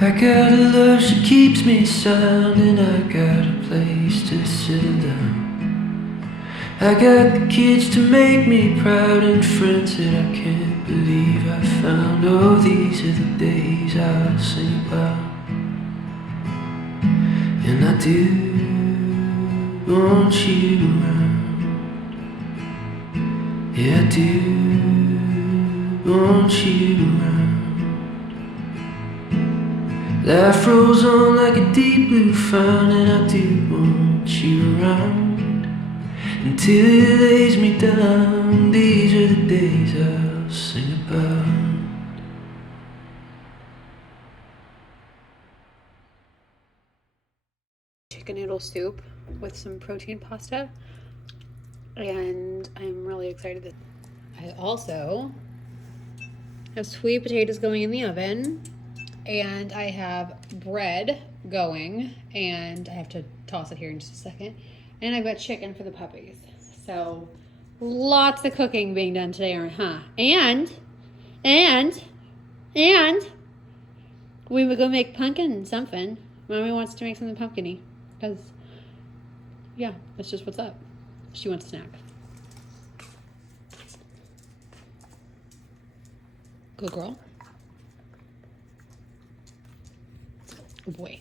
I got a love, she keeps me sound, and I got a place to settle down. I got the kids to make me proud, and friends that I can't believe I found. Oh, these are the days I'll sing about. And I do want you around. Yeah, I do want you around. Life rolls on like a deep blue fountain, and I do want you around. Until it lays me down, these are the days I'll sing about. Chicken noodle soup with some protein pasta, and I'm really excited that I also have sweet potatoes going in the oven, and I have bread going, and I have to toss it here in just a second, and I've got chicken for the puppies. So lots of cooking being done today, huh? And we would go make pumpkin something. Mommy wants to make something pumpkin-y because, yeah, that's just what's up. She wants a snack. Good girl. Good boy.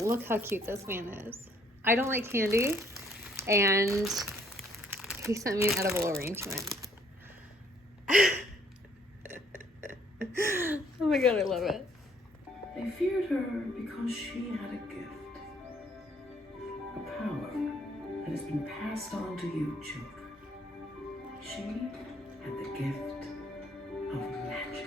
Look how cute this man is. I don't like candy, and he sent me an edible arrangement. Oh my god, I love it. They feared her because she had a gift, a power that has been passed on to you children. She had the gift of magic.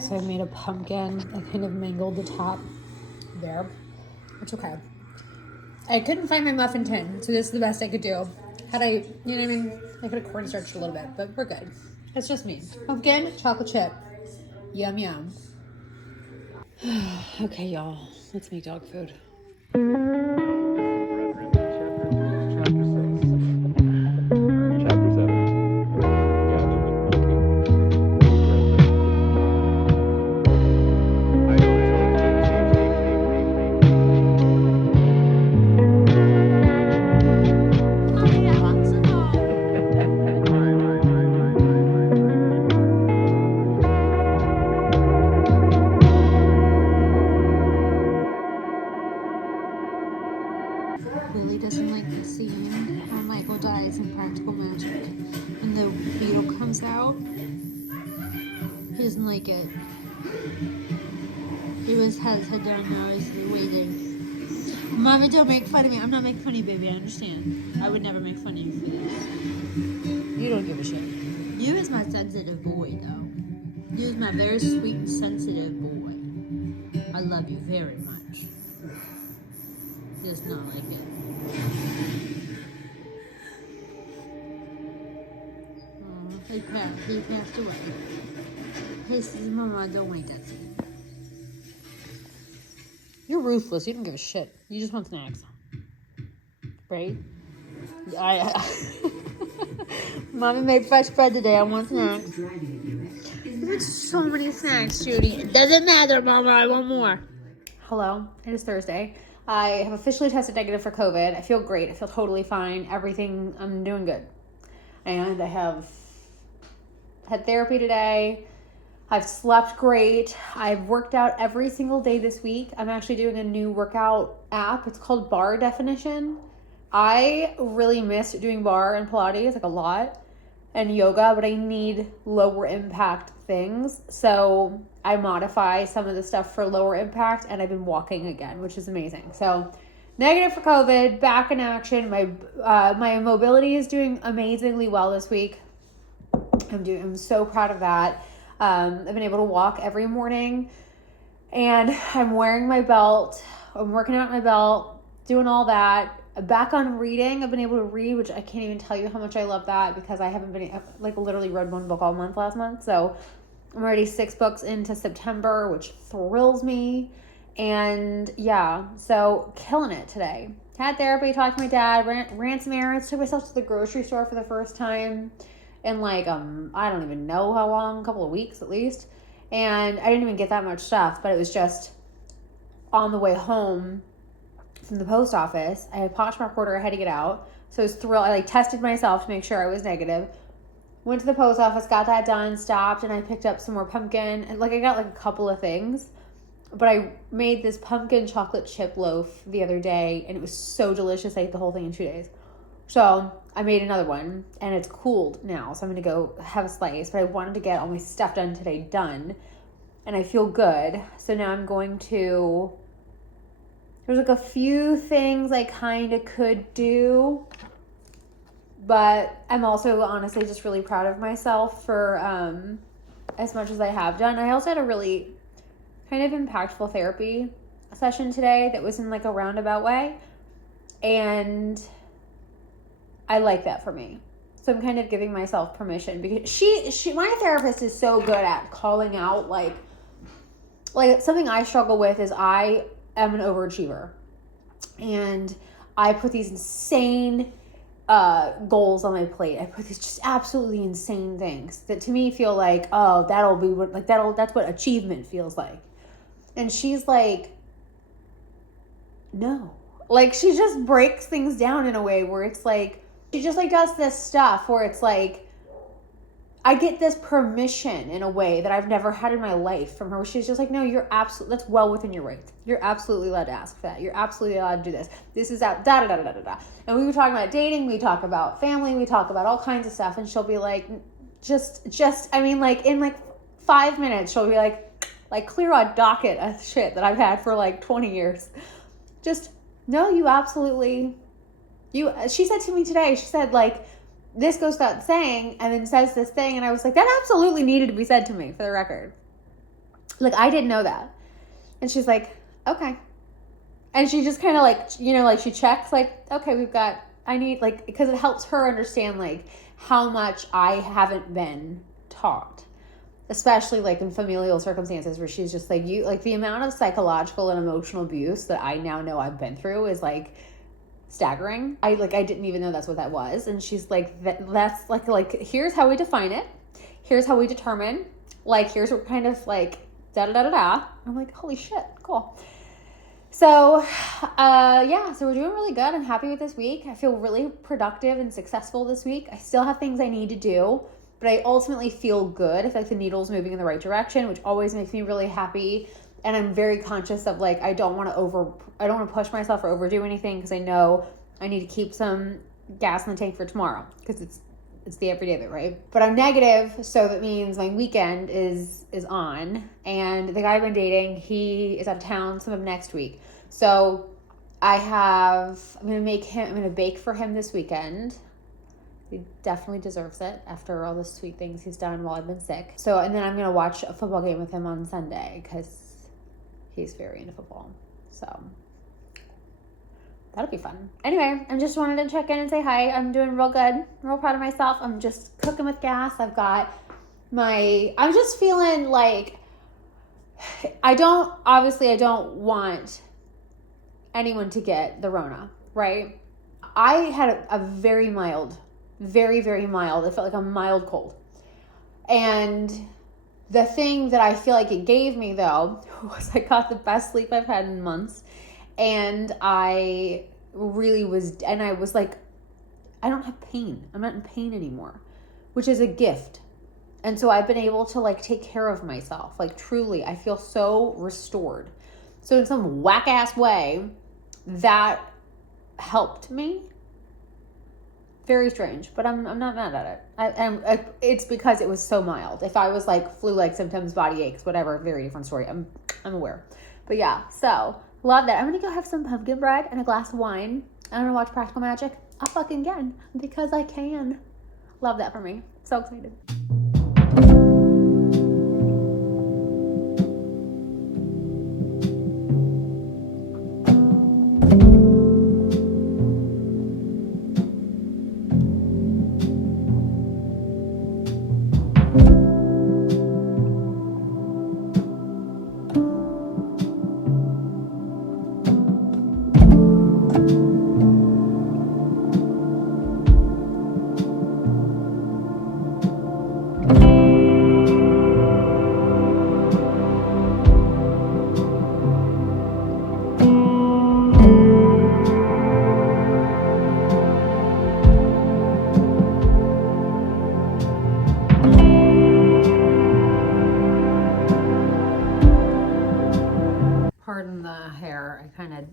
So I made a pumpkin. I kind of mangled the top there. It's okay. I couldn't find my muffin tin, so this is the best I could do. Had I, you know what I mean? I could have cornstarched a little bit, but we're good. It's just me. Pumpkin, chocolate chip. Yum, yum. Okay, y'all. Let's make dog food. Lily doesn't like the scene when Michael dies in Practical Magic. When the beetle comes out, he doesn't like it. He was has his head down now, he's waiting. Mommy, don't make fun of me. I'm not making fun of you, baby, I understand. I would never make fun of you for this. You don't give a shit. You is my sensitive boy, though. You is my very sweet and sensitive boy. I love you very much. He does not like it. He passed away. He says, Mama, don't wait that scene. You're ruthless. You don't give a shit. You just want snacks. Right? Mommy made fresh bread today. I want snacks. You want so many snacks, Judy. It doesn't matter, Mama. I want more. Hello. It is Thursday. I have officially tested negative for COVID. I feel great. I feel totally fine. Everything, I'm doing good. And I have had therapy today. I've slept great. I've worked out every single day this week. I'm actually doing a new workout app. It's called Bar Definition. I really miss doing bar and Pilates, like a lot, and yoga, but I need lower impact things. So I modify some of the stuff for lower impact, and I've been walking again, which is amazing. So negative for COVID, back in action. My mobility is doing amazingly well this week. I'm so proud of that. I've been able to walk every morning, and I'm wearing my belt. I'm working out my belt, doing all that. Back on reading. I've been able to read, which I can't even tell you how much I love that, because I haven't been, like, literally read one book all month last month. So I'm already 6 books into September, which thrills me. And yeah, so killing it today. Had therapy, talked to my dad, ran some errands, took myself to the grocery store for the first time in like, I don't even know how long, a couple of weeks at least. And I didn't even get that much stuff, but it was just on the way home from the post office. I had a Poshmark order I had to get out. So I was thrilled. I like tested myself to make sure I was negative. Went to the post office, got that done, stopped, and I picked up some more pumpkin. And like I got like a couple of things. But I made this pumpkin chocolate chip loaf the other day, and it was so delicious. I ate the whole thing in 2 days. So I made another one, and it's cooled now. So I'm going to go have a slice. But I wanted to get all my stuff done today done. And I feel good. So now I'm going to... There's like a few things I kind of could do. But I'm also honestly just really proud of myself for as much as I have done. I also had a really kind of impactful therapy session today that was in like a roundabout way. And I like that for me. So I'm kind of giving myself permission, because my therapist is so good at calling out like something I struggle with is I am an overachiever. And I put these insane goals on my plate. I put these just absolutely insane things that to me feel like, oh, that'll be what, like that's what achievement feels like. And she's like, no. Like, she just breaks things down in a way where it's like, she just like does this stuff where it's like, I get this permission in a way that I've never had in my life from her, where she's just like, no, you're absolutely, that's well within your rights. You're absolutely allowed to ask for that. You're absolutely allowed to do this. This is out, da da da da da da. And we were talking about dating, we talk about family, we talk about all kinds of stuff, and she'll be like, I mean, like, in like 5 minutes, she'll be like clear a docket of shit that I've had for like 20 years. Just, no, you absolutely, she said to me today, she said like, this goes without saying, and then says this thing, and I was like, that absolutely needed to be said to me, for the record. Like, I didn't know that. And she's like, okay. And she just kind of like, you know, like she checks like, okay, I need like, because it helps her understand like how much I haven't been taught. Especially like in familial circumstances where she's just like, you, like the amount of psychological and emotional abuse that I now know I've been through is like staggering. I didn't even know that's what that was. And she's like, that's like here's how we define it. Here's how we determine, like, here's what kind of like da da da da da. I'm like, holy shit, cool. So yeah, so we're doing really good. I'm happy with this week. I feel really productive and successful this week. I still have things I need to do, but I ultimately feel good. I feel like the needle's moving in the right direction, which always makes me really happy. And I'm very conscious of like, I don't want to push myself or overdo anything, because I know I need to keep some gas in the tank for tomorrow, because it's the everyday of it, right? But I'm negative, so that means my weekend is on. And the guy I've been dating, he is out of town some of next week. So I'm going to bake for him this weekend. He definitely deserves it after all the sweet things he's done while I've been sick. So, and then I'm going to watch a football game with him on Sunday, because he's very into football. So that'll be fun. Anyway, I just wanted to check in and say hi. I'm doing real good. I'm real proud of myself. I'm just cooking with gas. I'm just feeling like, I don't want anyone to get the Rona, right? I had a very mild, very, very mild, it felt like a mild cold. And the thing that I feel like it gave me, though, was I got the best sleep I've had in months. And I really was, and I was like, I don't have pain. I'm not in pain anymore, which is a gift. And so I've been able to like take care of myself. Like truly, I feel so restored. So in some whack ass way, that helped me. Very strange, but I'm not mad at it. It's because it was so mild. If I was like flu-like symptoms, body aches, whatever, very different story. I'm aware. But yeah, so love that. I'm gonna go have some pumpkin bread and a glass of wine. I'm gonna watch Practical Magic a fucking again because I can. Love that for me. So excited. Pardon the hair. I kind of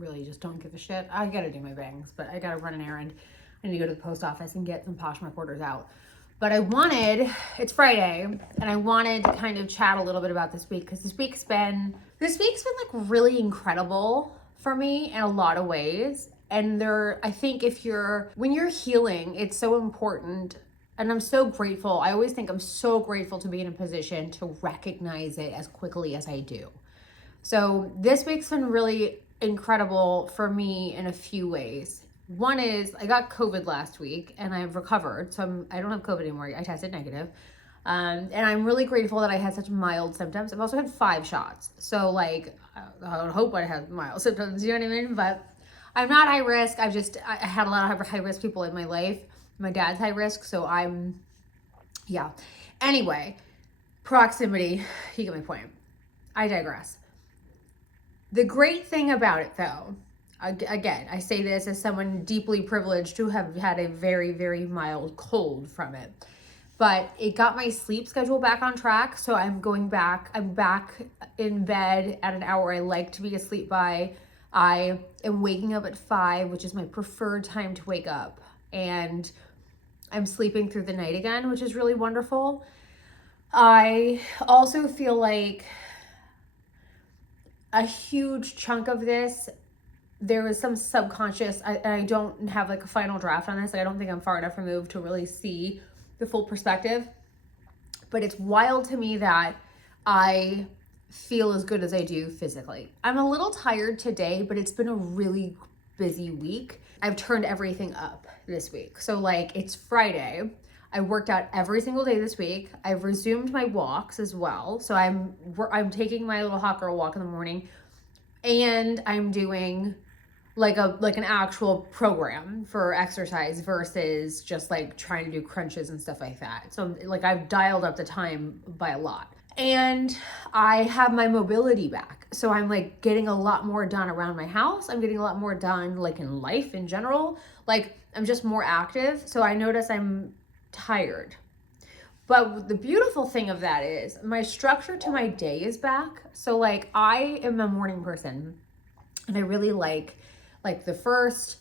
really just don't give a shit. I gotta do my bangs, but I gotta run an errand. I need to go to the post office and get some Poshmark orders out. But it's Friday, and I wanted to kind of chat a little bit about this week because this week's been like really incredible for me in a lot of ways. And I think when you're healing, it's so important. And I'm so grateful. I always think I'm so grateful to be in a position to recognize it as quickly as I do. So this week's been really incredible for me in a few ways. One is I got COVID last week and I've recovered. So I don't have COVID anymore. I tested negative. And I'm really grateful that I had such mild symptoms. I've also had 5 shots. So like, I would hope I had mild symptoms, you know what I mean? But I'm not high risk. I had a lot of high risk people in my life. My dad's high risk. So yeah. Anyway, proximity, you get my point. I digress. The great thing about it though, again, I say this as someone deeply privileged to have had a very, very mild cold from it, but it got my sleep schedule back on track. So I'm back in bed at an hour I like to be asleep by. I am waking up at 5, which is my preferred time to wake up. And I'm sleeping through the night again, which is really wonderful. I also feel like a huge chunk of this, there was some subconscious, I don't have like a final draft on this. I don't think I'm far enough removed to really see the full perspective, but it's wild to me that I feel as good as I do physically. I'm a little tired today, but it's been a really busy week. I've turned everything up this week. So like it's Friday. I worked out every single day this week. I've resumed my walks as well. So I'm taking my little hot girl walk in the morning, and I'm doing like an actual program for exercise versus just like trying to do crunches and stuff like that. So like I've dialed up the time by a lot. And I have my mobility back. So I'm like getting a lot more done around my house. I'm getting a lot more done like in life in general. Like I'm just more active. So I notice I'm tired. But the beautiful thing of that is my structure to my day is back. So like I am a morning person, and I really like the first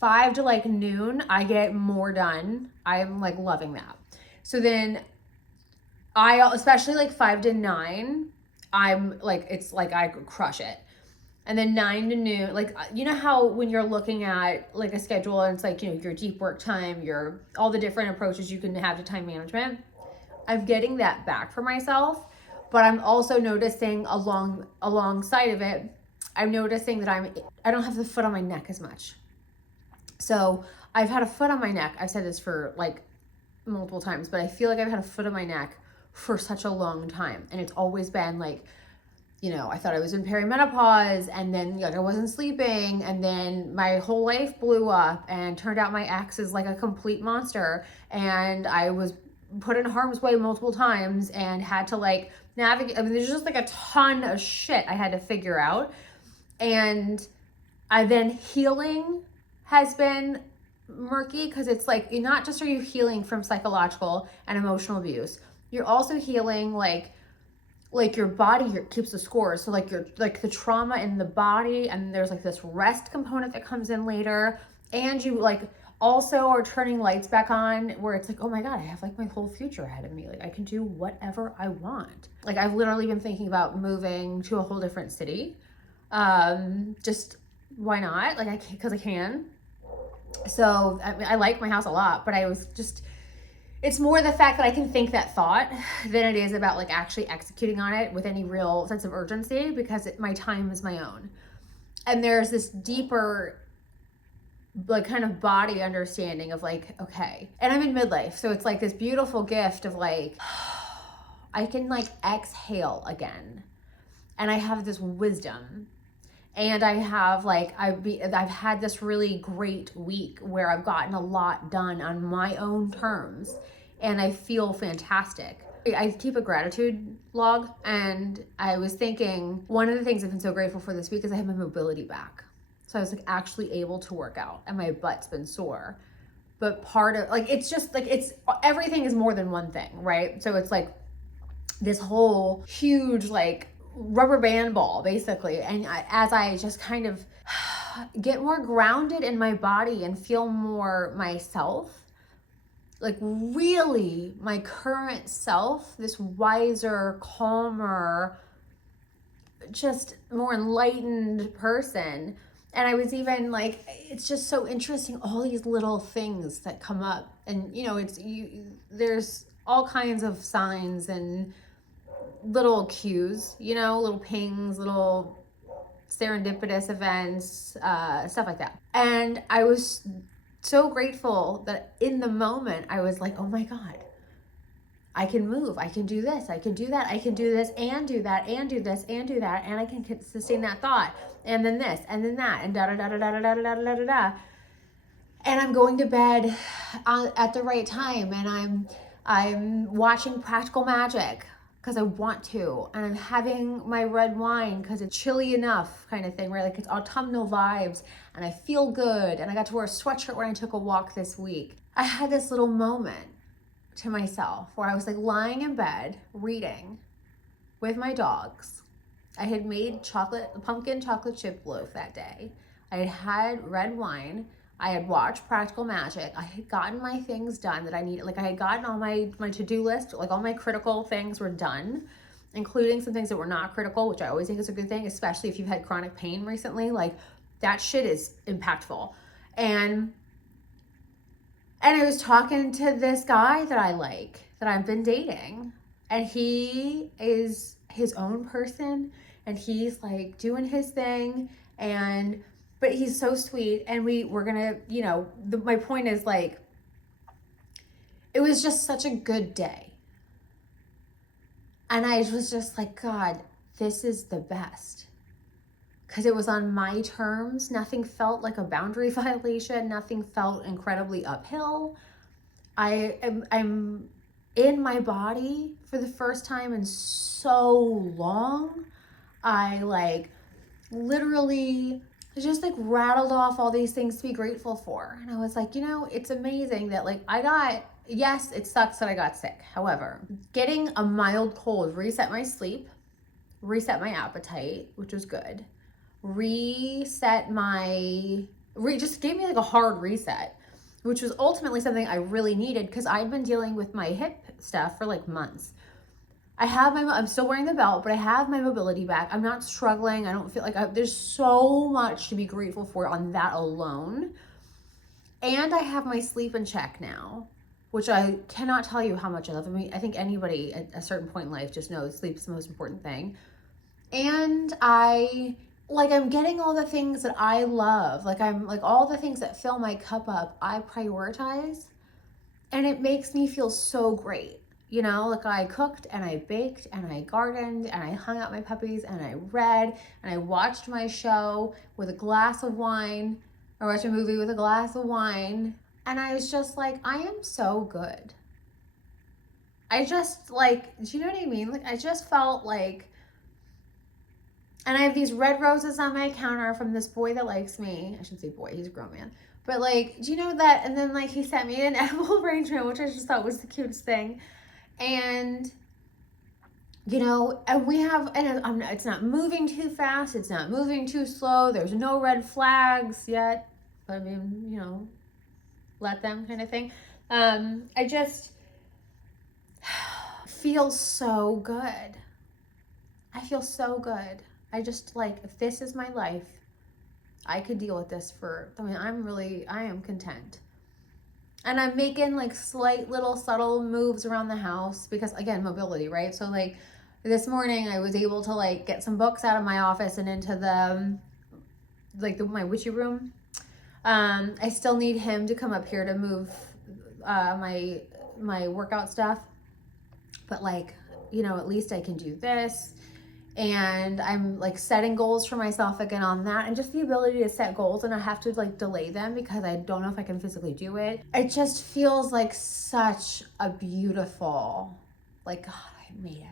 5 to like noon, I get more done. I'm like loving that. So then especially like 5 to 9, I'm like, it's like I crush it. And then 9 to noon, like, you know how when you're looking at like a schedule and it's like, you know, your deep work time, your all the different approaches you can have to time management, I'm getting that back for myself. But I'm also noticing alongside of it, I'm noticing that I don't have the foot on my neck as much. So I've had a foot on my neck. I've said this for like multiple times, but I feel like I've had a foot on my neck for such a long time. And it's always been like, you know, I thought I was in perimenopause, and then like I wasn't sleeping, and then my whole life blew up, and turned out my ex is like a complete monster, and I was put in harm's way multiple times and had to like navigate. I mean, there's just like a ton of shit I had to figure out. And healing has been murky, because it's like, not just are you healing from psychological and emotional abuse, you're also healing like your body keeps the score. So like the trauma in the body, and there's like this rest component that comes in later, and you like also are turning lights back on, where it's like, oh my God, I have like my whole future ahead of me. Like I can do whatever I want. Like I've literally been thinking about moving to a whole different city. Just why not? Like because I can. So I like my house a lot, but I was just, it's more the fact that I can think that thought than it is about like actually executing on it with any real sense of urgency, because my time is my own. And there's this deeper like kind of body understanding of like, okay, and I'm in midlife, so it's like this beautiful gift of like, I can like exhale again, and I have this wisdom, and I have like I've had this really great week where I've gotten a lot done on my own terms, and I feel fantastic. I keep a gratitude log, and I was thinking one of the things I've been so grateful for this week is I have my mobility back. So I was like actually able to work out, and my butt's been sore. But part of like, it's just like, it's everything is more than one thing, right? So it's like this whole huge like rubber band ball basically. And as I just kind of get more grounded in my body and feel more myself, like really my current self, this wiser, calmer, just more enlightened person. And I was even like, it's just so interesting, all these little things that come up. And there's all kinds of signs and little cues, little pings, little serendipitous events, stuff like that. And I was so grateful that in the moment I was like, oh my God, I can move, I can do this, I can do that, I can do this and do that and do this and do that, and I can sustain that thought, and then this and then that, and da da da da da da da da da da. And I'm going to bed at the right time, and I'm watching Practical Magic because I want to, and I'm having my red wine because it's chilly enough, kind of thing, where like it's autumnal vibes, and I feel good, and I got to wear a sweatshirt when I took a walk this week. I had this little moment to myself where I was like lying in bed reading with my dogs. I had made pumpkin chocolate chip loaf that day. I had had red wine. I had watched Practical Magic. I had gotten my things done that I needed. Like I had gotten all my to-do list, like all my critical things were done, including some things that were not critical, which I always think is a good thing, especially if you've had chronic pain recently. Like that shit is impactful. And I was talking to this guy that I like, that I've been dating, and he is his own person, and he's like doing his thing, but he's so sweet, and we're gonna, my point is like, it was just such a good day. And I was just like, God, this is the best. Because it was on my terms. Nothing felt like a boundary violation. Nothing felt incredibly uphill. I'm in my body for the first time in so long. I like literally just like rattled off all these things to be grateful for. And I was like, it's amazing that like yes, it sucks that I got sick. However, getting a mild cold reset my sleep, reset my appetite, which was good. Just gave me like a hard reset, which was ultimately something I really needed, because I'd been dealing with my hip stuff for like months. I'm still wearing the belt, but I have my mobility back. I'm not struggling. I don't feel like there's so much to be grateful for on that alone. And I have my sleep in check now, which I cannot tell you how much I love. I mean, I think anybody at a certain point in life just knows sleep is the most important thing. And I'm getting all the things that I love. I'm like all the things that fill my cup up, I prioritize. And it makes me feel so great. Like I cooked and I baked and I gardened and I hung out my puppies and I read and I watched my show with a glass of wine, or watched a movie with a glass of wine. And I was just like, I am so good. I just like, do you know what I mean? Like I just felt like, and I have these red roses on my counter from this boy that likes me. I shouldn't say boy, he's a grown man. But like, do you know that? And then like he sent me an edible arrangement, which I just thought was the cutest thing. And you know, and we have, and it's not moving too fast. It's not moving too slow. There's no red flags yet. But I mean, you know, let them kind of thing. I just feel so good. I feel so good. I just like, if this is my life, I could deal with this I mean, I am content. And I'm making like slight little subtle moves around the house because again, mobility, right? So like this morning I was able to like get some books out of my office and into my witchy room. I still need him to come up here to move my workout stuff. But like, you know, at least I can do this. And I'm like setting goals for myself again on that, and just the ability to set goals and I have to like delay them because I don't know if I can physically do it. It just feels like such a beautiful, like, God, I made it.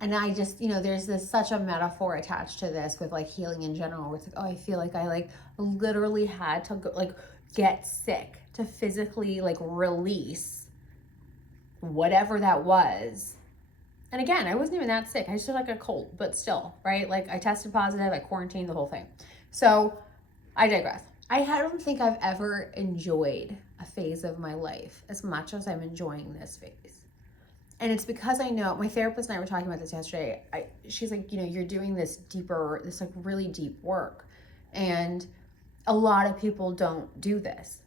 And I just, you know, there's such a metaphor attached to this with like healing in general, where it's like, oh, I feel like I like literally had to go, like get sick to physically like release whatever that was. And again, I wasn't even that sick. I just had like a cold, but still, right? Like I tested positive, I quarantined, the whole thing. So I digress. I don't think I've ever enjoyed a phase of my life as much as I'm enjoying this phase. And it's because I know, my therapist and I were talking about this yesterday. She's like, you know, you're doing this like really deep work. And a lot of people don't do this.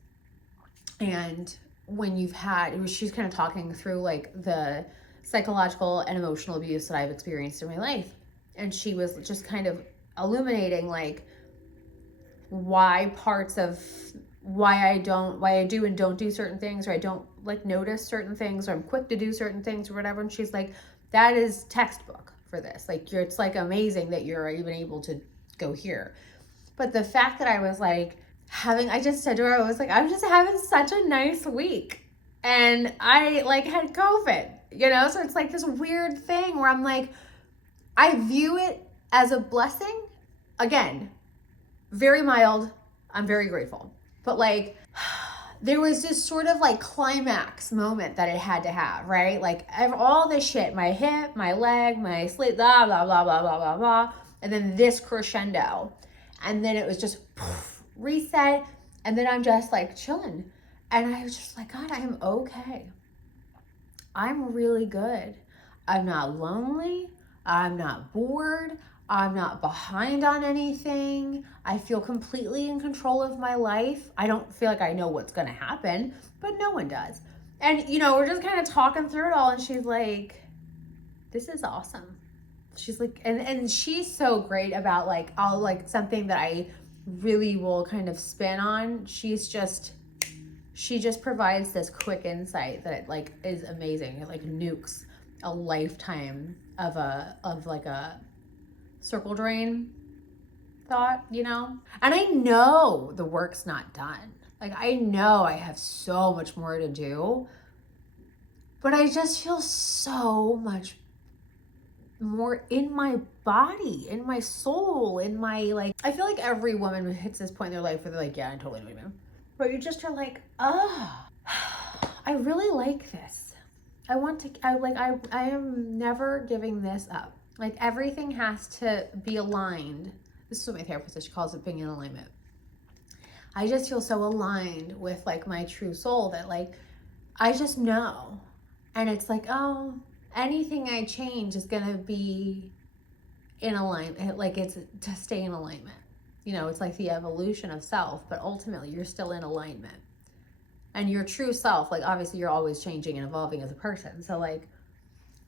And when she's kind of talking through like the psychological and emotional abuse that I've experienced in my life. And she was just kind of illuminating like why I do and don't do certain things, or I don't like notice certain things, or I'm quick to do certain things or whatever. And she's like, that is textbook for this. Like it's like amazing that you're even able to go here. But the fact that I was like I just said to her, I was like, I'm just having such a nice week. And I like had COVID, you know? So it's like this weird thing where I'm like, I view it as a blessing. Again, very mild. I'm very grateful. But like, there was this sort of like climax moment that it had to have, right? Like all this shit, my hip, my leg, my sleep, blah, blah, blah, blah, blah, blah, blah. And then this crescendo. And then it was just poof, reset. And then I'm just like chilling. And I was just like, God, I'm okay. I'm really good. I'm not lonely. I'm not bored. I'm not behind on anything. I feel completely in control of my life. I don't feel like I know what's going to happen, but no one does. And, you know, we're just kind of talking through it all. And she's like, this is awesome. She's like, and she's so great about like, all like something that I really will kind of spin on. She just provides this quick insight that like is amazing. It like nukes a lifetime of like a circle drain thought, you know? And I know the work's not done. Like I know I have so much more to do, but I just feel so much more in my body, in my soul, in my like, I feel like every woman who hits this point in their life where they're like, yeah, I totally know what you mean. But you just are like, oh, I really like this. I am never giving this up. Like everything has to be aligned. This is what my therapist says. She calls it being in alignment. I just feel so aligned with like my true soul that like, I just know. And it's like, oh, anything I change is going to be in alignment. Like it's to stay in alignment. You know, it's like the evolution of self, but ultimately you're still in alignment. And your true self, like obviously you're always changing and evolving as a person. So like,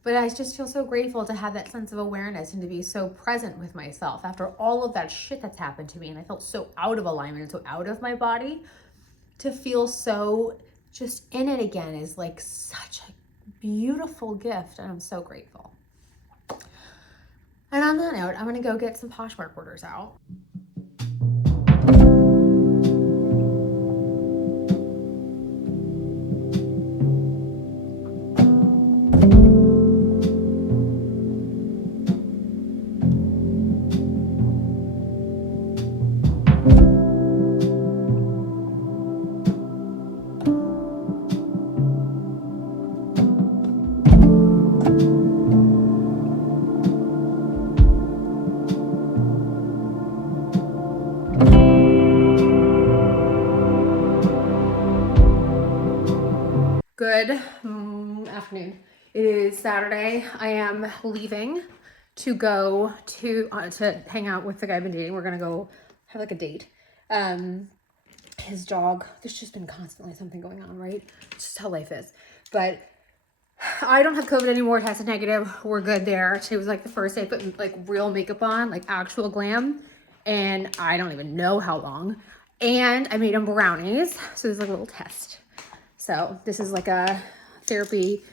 but I just feel so grateful to have that sense of awareness and to be so present with myself after all of that shit that's happened to me. And I felt so out of alignment and so out of my body. To feel so just in it again is like such a beautiful gift. And I'm so grateful. And on that note, I'm going to go get some Poshmark orders out. Good afternoon. It is Saturday. I am leaving to go to hang out with the guy I've been dating. We're gonna go have like a date. His dog. There's just been constantly something going on, right? It's just how life is. But I don't have COVID anymore. Tested negative. We're good there. It was like the first day I put like real makeup on, like actual glam, and I don't even know how long. And I made him brownies. So there's like a little test. So this is like a therapy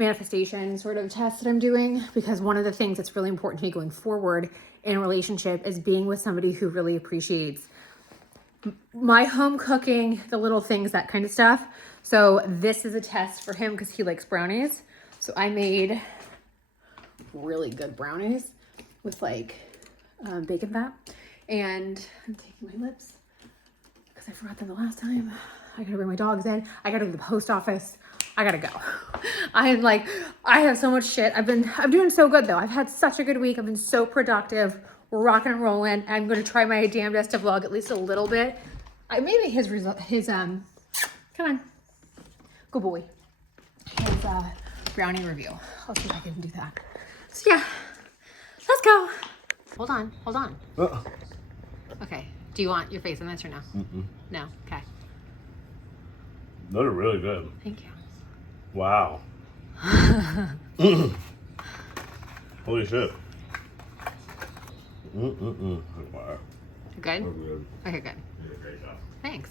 manifestation sort of test that I'm doing, because one of the things that's really important to me going forward in a relationship is being with somebody who really appreciates my home cooking, the little things, that kind of stuff. So this is a test for him because he likes brownies. So I made really good brownies with like bacon fat. And I'm taking my lips because I forgot them the last time. I gotta bring my dogs in. I gotta go to the post office. I gotta go. I have so much shit. I'm doing so good though. I've had such a good week. I've been so productive. We're rocking and rolling. I'm gonna try my damnedest to vlog at least a little bit. Maybe his come on, good boy. His brownie review. I'll see if I can do that. So yeah, let's go. Hold on. Okay. Do you want your face in this or no? No. Okay. Those are really good. Thank you. Wow. Holy shit. Wow. You good? So good. Okay, good. You did a great job. Thanks.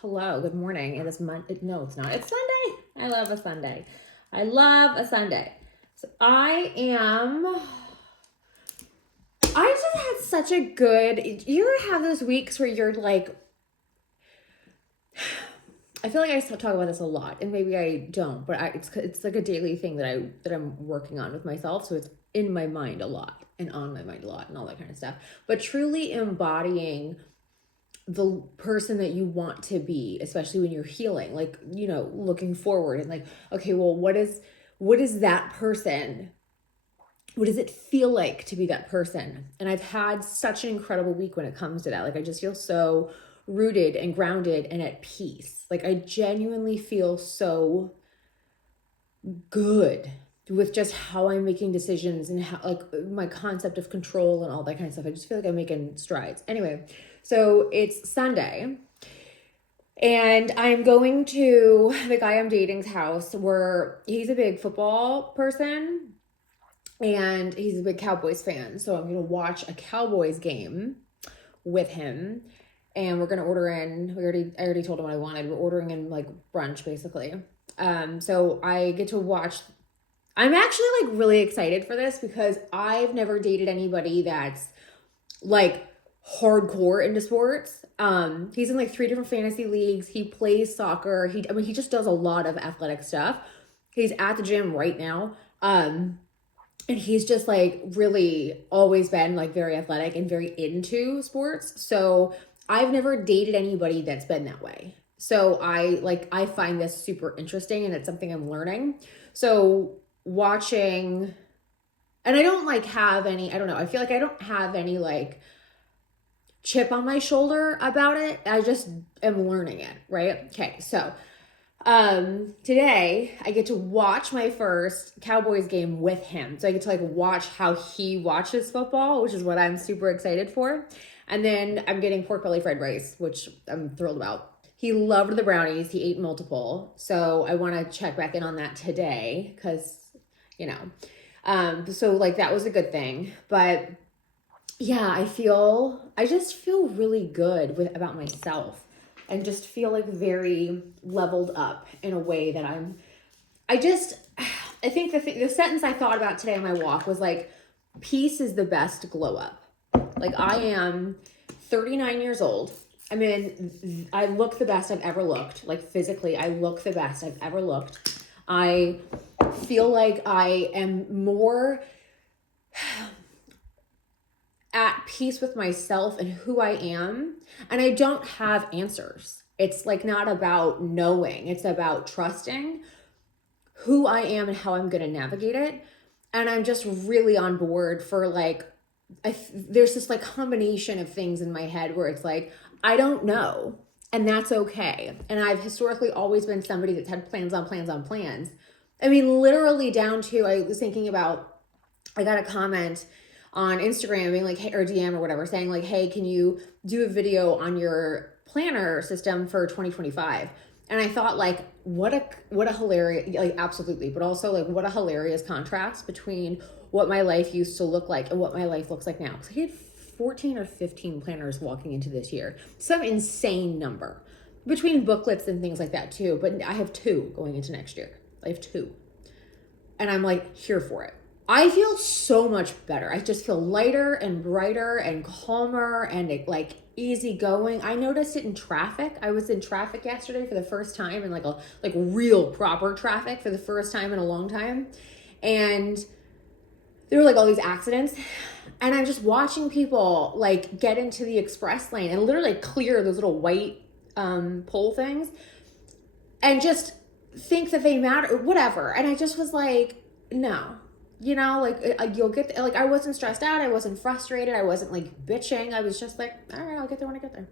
Hello, good morning. It is Monday. No, it's not. It's Sunday. I love a Sunday. So I just had such a good, you ever have those weeks where you're like, I feel like I talk about this a lot, and maybe I don't, but it's like a daily thing that I'm working on with myself. So it's in my mind a lot and on my mind a lot and all that kind of stuff. But truly embodying the person that you want to be, especially when you're healing, like, looking forward and like, okay, well, what is that person? What does it feel like to be that person? And I've had such an incredible week when it comes to that. Like, I just feel so rooted and grounded and at peace. Like, I genuinely feel so good with just how I'm making decisions and how, like, my concept of control and all that kind of stuff. I just feel like I'm making strides. Anyway, so it's Sunday and I'm going to the guy I'm dating's house, where he's a big football person and he's a big Cowboys fan. So I'm going to watch a Cowboys game with him, and we're going to order in. I already told him what I wanted. We're ordering in like brunch basically. So I get to watch. I'm actually like really excited for this because I've never dated anybody that's like hardcore into sports. He's in like 3 different fantasy leagues. He plays soccer. He just does a lot of athletic stuff. He's at the gym right now. And he's just like really always been like very athletic and very into sports. So I've never dated anybody that's been that way. So I find this super interesting, and it's something I'm learning. So watching, and I don't like have any, I don't know, I feel like I don't have any like chip on my shoulder about it. I just am learning it, right? Okay, so today I get to watch my first Cowboys game with him. So I get to like watch how he watches football, which is what I'm super excited for. And then I'm getting pork belly fried rice, which I'm thrilled about. He loved the brownies. He ate multiple. So I want to check back in on that today because, you know, so like that was a good thing. But yeah, I just feel really good about myself and just feel like very leveled up in a way that I think the sentence I thought about today on my walk was like, peace is the best glow up. Like I am 39 years old. I mean, I look the best I've ever looked. Like physically, I look the best I've ever looked. I feel like I am more at peace with myself and who I am. And I don't have answers. It's like not about knowing. It's about trusting who I am and how I'm going to navigate it. And I'm just really on board for like, there's this like combination of things in my head where it's like, I don't know. And that's okay. And I've historically always been somebody that's had plans on plans on plans. I mean, literally down to, I was thinking about, I got a comment on Instagram being like, hey, or DM or whatever, saying like, hey, can you do a video on your planner system for 2025? And I thought like, what a hilarious, like absolutely, but also like what a hilarious contrast between what my life used to look like and what my life looks like now. Because I had 14 or 15 planners walking into this year, some insane number between booklets and things like that too. But I have 2 going into next year. I have 2. And I'm like here for it. I feel so much better. I just feel lighter and brighter and calmer and like easygoing. I noticed it in traffic. I was in traffic yesterday for the first time in like real proper traffic for the first time in a long time. And there were like all these accidents. And I'm just watching people like get into the express lane and literally clear those little white pole things and just think that they matter, whatever. And I just was like, no. You know, like you'll get, like I wasn't stressed out. I wasn't frustrated. I wasn't like bitching. I was just like, all right, I'll get there when I get there.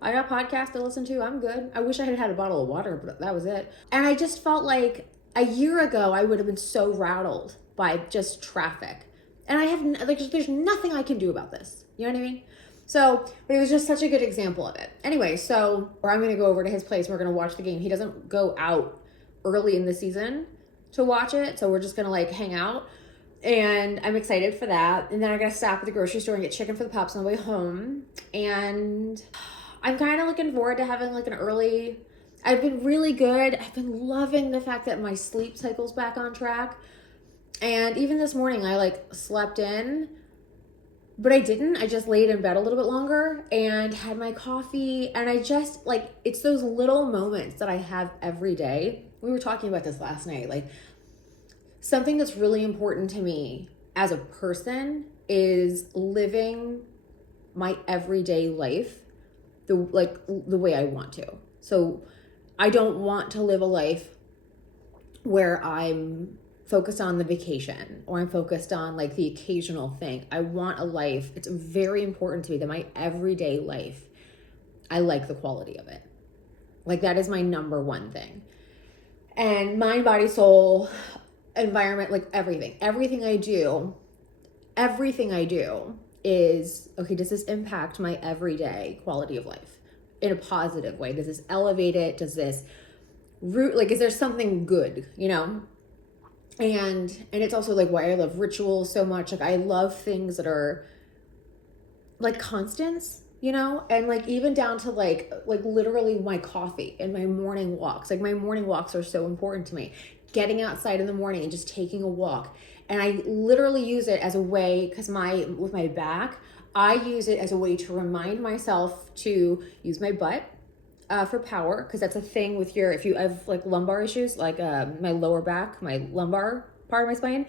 I got podcasts to listen to. I'm good. I wish I had had a bottle of water, but that was it. And I just felt like a year ago, I would have been so rattled by just traffic. And I have, like, there's nothing I can do about this. You know what I mean? So, but it was just such a good example of it. Anyway, so, or I'm going to go over to his place. We're going to watch the game. He doesn't go out early in the season to watch it. So we're just going to like hang out. And I'm excited for that. And then I got to stop at the grocery store and get chicken for the pups on the way home. And I'm kind of looking forward to having like an early, I've been really good. I've been loving the fact that my sleep cycle's back on track. And even this morning I like slept in, but I didn't. I just laid in bed a little bit longer and had my coffee. And I just like, it's those little moments that I have every day. We were talking about this last night. Like something that's really important to me as a person is living my everyday life the way I want to. So I don't want to live a life where I'm focused on the vacation or I'm focused on like the occasional thing. I want a life. It's very important to me that my everyday life, I like the quality of it. Like that is my number one thing. And mind, body, soul, environment, like everything I do is, okay, does this impact my everyday quality of life in a positive way? Does this elevate it? Does this like, is there something good, you know? And it's also like why I love rituals so much. Like I love things that are like constants, you know? And like even down to like literally my coffee and my morning walks. Like my morning walks are so important to me. Getting outside in the morning and just taking a walk. And I literally use it as a way, because with my back, I use it as a way to remind myself to use my butt for power, because that's a thing with if you have like lumbar issues, like my lower back, my lumbar part of my spine,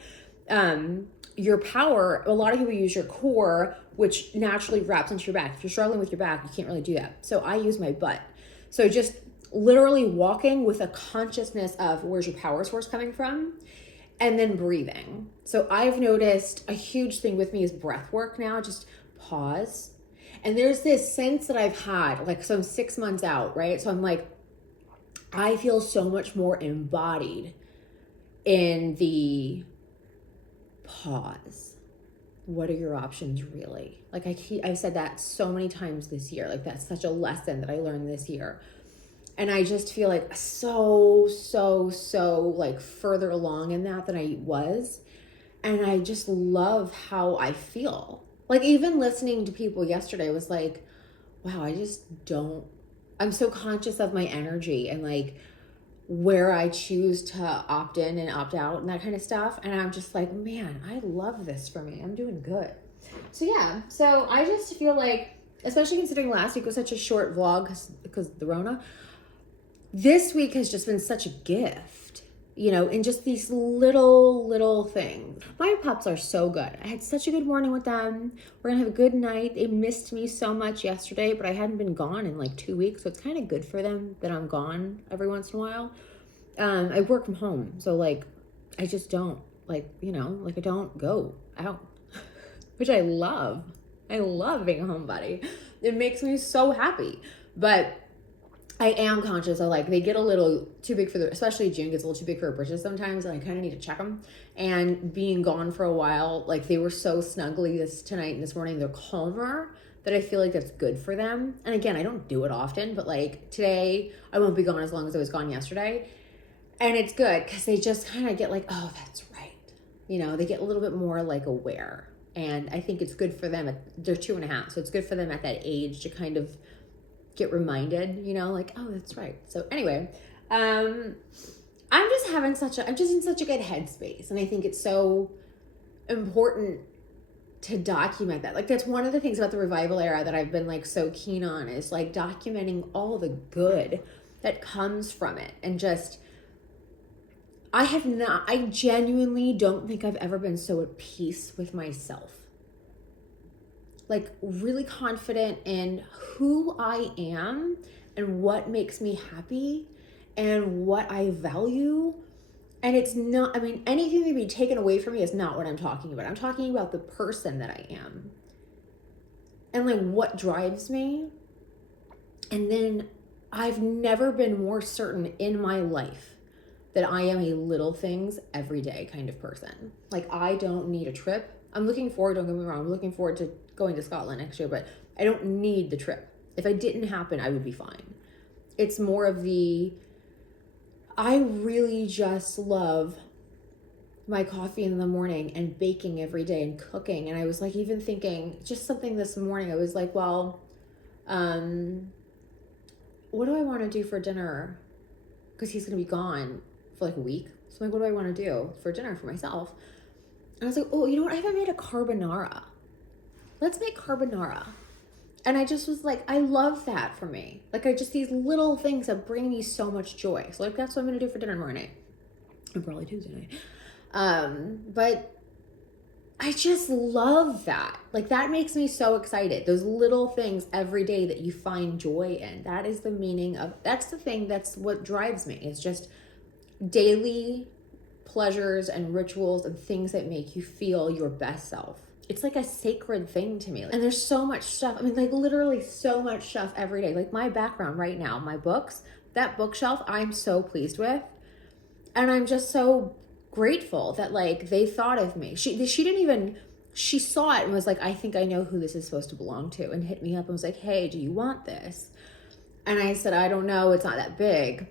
your power, a lot of people use your core, which naturally wraps into your back. If you're struggling with your back, you can't really do that. So I use my butt. So just literally walking with a consciousness of where's your power source coming from, and then breathing. So I've noticed a huge thing with me is breath work now, just pause. And there's this sense that I've had, like, so I'm 6 months out, right? So I'm like, I feel so much more embodied in the pause. what are your options really? Like I've said that so many times this year. Like that's such a lesson that I learned this year. And I just feel like so like further along in that than I was. And I just love how I feel. Like even listening to people yesterday was like, wow, I'm so conscious of my energy and like where I choose to opt in and opt out and that kind of stuff. And I'm just like, man, I love this for me. I'm doing good. So yeah, so I just feel like, especially considering last week was such a short vlog because of the Rona, this week has just been such a gift, you know, in just these little things. My pups are so good. I had such a good morning with them. We're gonna have a good night. They missed me so much yesterday, but I hadn't been gone in like 2 weeks, so it's kind of good for them that I'm gone every once in a while. I work from home, so like I just don't like, you know, like I don't go out, which I love. I love being a homebody. It makes me so happy. But I am conscious of like they get a little too big for especially June gets a little too big for her britches sometimes, and I kind of need to check them. And being gone for a while, like they were so snuggly tonight and this morning, they're calmer, that I feel like that's good for them. And again, I don't do it often, but like today I won't be gone as long as I was gone yesterday. And it's good because they just kind of get like, oh, that's right. You know, they get a little bit more like aware. And I think it's good for them. They're 2.5. So it's good for them at that age to kind of get reminded, you know, like, oh, that's right. So anyway, I'm just in such a good headspace. And I think it's so important to document that. Like that's one of the things about the revival era that I've been like so keen on is like documenting all the good that comes from it. And just, I genuinely don't think I've ever been so at peace with myself. Like really confident in who I am and what makes me happy and what I value. And it's not, I mean, anything that be taken away from me is not what I'm talking about. I'm talking about the person that I am and like what drives me. And then I've never been more certain in my life that I am a little things every day kind of person. Like I don't need a trip. I'm looking forward, don't get me wrong, I'm looking forward to going to Scotland next year, but I don't need the trip. If it didn't happen, I would be fine. It's more of I really just love my coffee in the morning and baking every day and cooking. And I was like, even thinking just something this morning, I was like, well, what do I want to do for dinner? Because he's going to be gone for like a week. So I'm like, what do I want to do for dinner for myself? And I was like, oh, you know what? I haven't made a carbonara. Let's make carbonara. And I just was like, I love that for me. Like these little things that bring me so much joy. So like, that's what I'm going to do for dinner tomorrow night. And probably Tuesday night. But I just love that. Like that makes me so excited. Those little things every day that you find joy in. That is the meaning of, that's the thing, that's what drives me. It's just daily pleasures and rituals and things that make you feel your best self. It's like a sacred thing to me. And there's so much stuff. I mean, like literally so much stuff every day. Like my background right now, my books, that bookshelf, I'm so pleased with. And I'm just so grateful that like they thought of me. She didn't even, she saw it and was like, I think I know who this is supposed to belong to, and hit me up and was like, hey, do you want this? And I said, I don't know. It's not that big.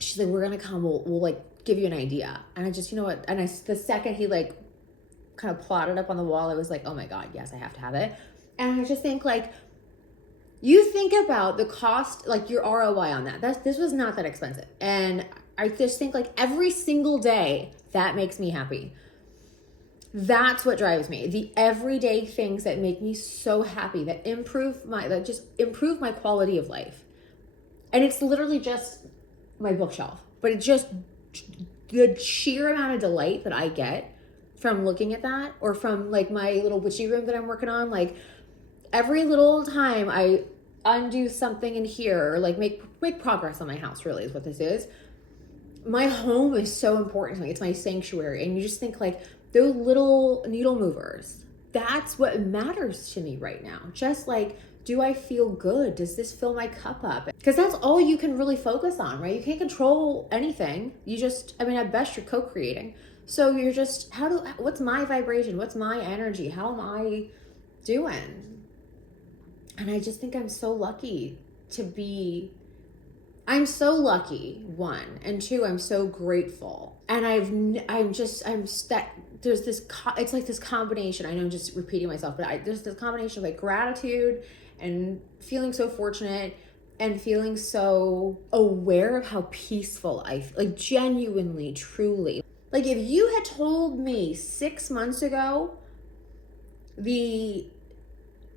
She's like, we're going to come. We'll like give you an idea. And I just, you know what? And the second he like kind of plotted up on the wall, I was like, oh my God, yes, I have to have it. And I just think like, you think about the cost, like your ROI on that. This was not that expensive. And I just think like every single day that makes me happy. That's what drives me. The everyday things that make me so happy, that just improve my quality of life. And it's literally just my bookshelf, but it's just the sheer amount of delight that I get from looking at that, or from like my little witchy room that I'm working on. Like every little time I undo something in here, or like make progress on my house, really is what this is. My home is so important to me. It's my sanctuary. And you just think like those little needle movers, that's what matters to me right now. Just like Do I feel good? Does this fill my cup up? Because that's all you can really focus on, right? You can't control anything. You just, I mean, at best you're co-creating. So you're just, what's my vibration? What's my energy? How am I doing? And I just think I'm so lucky to be, I'm so lucky, one, and two, I'm so grateful. And there's this, it's like this combination, I know I'm just repeating myself, but there's this combination of like gratitude and feeling so fortunate and feeling so aware of how peaceful I feel, like genuinely, truly. Like if you had told me 6 months ago the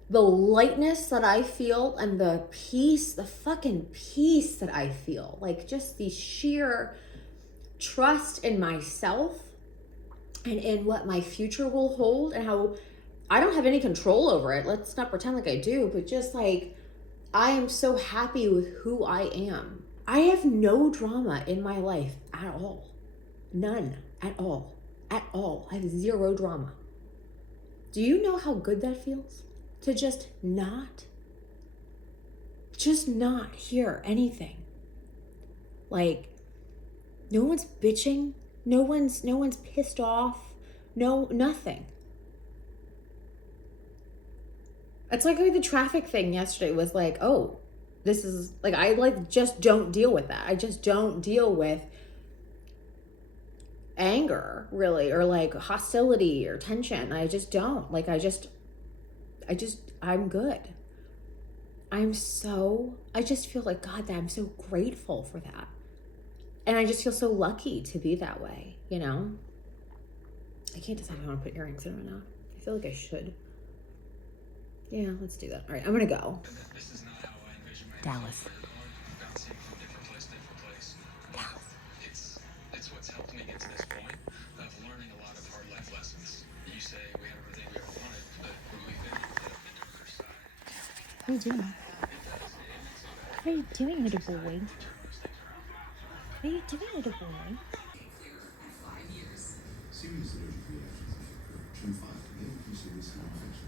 lightness that I feel and the peace, the fucking peace that I feel, like just the sheer trust in myself and in what my future will hold and how I don't have any control over it. Let's not pretend like I do, but just like I am so happy with who I am. I have no drama in my life at all. None at all. At all. I have zero drama. Do you know how good that feels? To just not hear anything. Like no one's bitching, no one's pissed off, nothing. It's like the traffic thing yesterday was like, oh, this is like, I like just don't deal with that. I just don't deal with anger really, or like hostility or tension. I just don't like, I'm good. I just feel like, God, that I'm so grateful for that. And I just feel so lucky to be that way, you know? I can't decide if I want to put earrings in or not. I feel like I should. Yeah, let's do that. All right, I'm gonna go. Dallas. It's what's helped me get to this point of learning a lot of hard life lessons. You say we have everything we ever wanted, but we've been able to bend over side. What are you doing? What are you doing, little boy? What are you doing, little boy? Serious allergic reactions may occur. Trim 5 to get serious side effects.